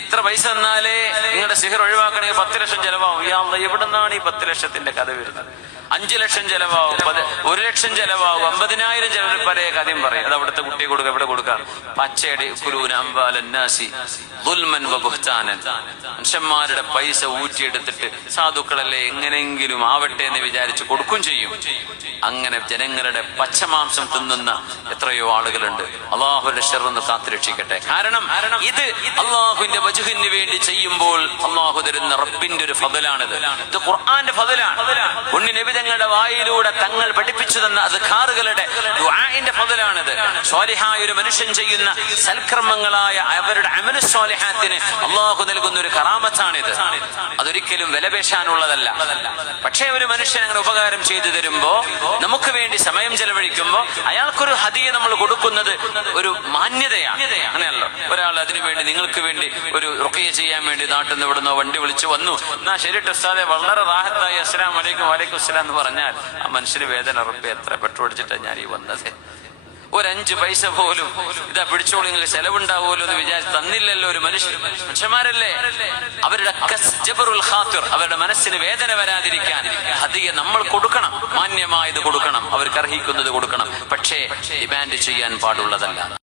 ഇത്ര പൈസ തന്നാലേ നിങ്ങളുടെ സിഹർ ഒഴിവാക്കണമെങ്കിൽ 10 ലക്ഷം ചെലവാകും. എവിടെ നിന്നാണ് ഈ 10 ലക്ഷത്തിന്റെ കഥ വരുന്നത്? 5 ലക്ഷം ചെലവാകും, 1 ലക്ഷം ചെലവാകും, 50,000 ചെലവ്. പല കഥയും പറയും. അത് അവിടുത്തെ കുട്ടിയെ കൊടുക്കുക, എവിടെ കൊടുക്കാം? പച്ചയടി മനുഷ്യന്മാരുടെ പൈസ ഊറ്റിയെടുത്തിട്ട് സാധുക്കളല്ലേ എങ്ങനെയെങ്കിലും ആവട്ടെ എന്ന് വിചാരിച്ച് കൊടുക്കും ചെയ്യും. അങ്ങനെ ജനങ്ങളുടെ പച്ചമാംസം തിന്നുന്ന എത്രയോ ആളുകളുണ്ട്. അള്ളാഹുവിന്റെ ശർറിന്ന് കാത്തുരക്ഷിക്കട്ടെ. കാരണം ഇത് അള്ളാഹുവിന്റെ വജ്ഹിന് വേണ്ടി ചെയ്യുമ്പോൾ അള്ളാഹു തരുന്ന റബ്ബിന്റെ ഒരു ഫദലാണിത്. ഇത് ഖുർആന്റെ ഫദലാണ്. നബിതങ്ങളുടെ വായിലൂടെ തങ്ങൾ പഠിപ്പിച്ചു തന്ന അദ്കാറുകളുടെ ദുആഇന്റെ ഫദലാണിത്. സ്വാലിഹായ ഒരു മനുഷ്യൻ ചെയ്യുന്ന സൽക്കർമ്മങ്ങളായ അവരുടെ അമലു സ്വാലിഹാത്തിന് അള്ളാഹു നൽകുന്ന ഒരു കറാമത്താണിത്. അതൊരിക്കലും വിലപേശാനുള്ളതല്ല. പക്ഷേ ഒരു മനുഷ്യൻ അങ്ങനെ ഉപകാരം ചെയ്തു തരുമ്പോ, നമുക്ക് വേണ്ടി സമയം ചെലവഴിക്കുമ്പോ അയാൾക്കൊരു ഹദിയ നമ്മൾ കൊടുക്കുന്നത് ഒരു മാന്യതയാണ്. അങ്ങനെയല്ലോ, ഒരാൾ അതിനുവേണ്ടി നിങ്ങൾക്ക് വേണ്ടി ഒരു റുഖിയ ചെയ്യാൻ വേണ്ടി നാട്ടിൽ നിന്ന് ഇവിടുന്നോ വണ്ടി വിളിച്ചു വന്നു, എന്നാ ശരി ഉസ്താദെ വളരെ റാഹത്തായി അസ്സലാമു അലൈക്കും വലൈക്കും അസ്സലാം എന്ന് പറഞ്ഞാൽ ആ മനുഷ്യന് വേദന ഉറപ്പ്. എത്ര പെട്രോൾ അടിച്ചിട്ടാണ് ഞാൻ ഈ വന്നത്, ഒരു 5 പൈസ പോലും ഇതാ പിടിച്ചോളൂ നിങ്ങൾ ചെലവുണ്ടാവുമല്ലോ എന്ന് വിചാരിച്ച് തന്നില്ലല്ലോ. ഒരു മനുഷ്യന്മാരല്ലേ, അവരുടെ അവരുടെ മനസ്സിന് വേദന വരാതിരിക്കാൻ ഹദിയ നമ്മൾ കൊടുക്കണം, മാന്യമായത് കൊടുക്കണം, അവർക്ക് അർഹിക്കുന്നത് കൊടുക്കണം. പക്ഷേ ഡിമാൻഡ് ചെയ്യാൻ പാടുള്ളതല്ല.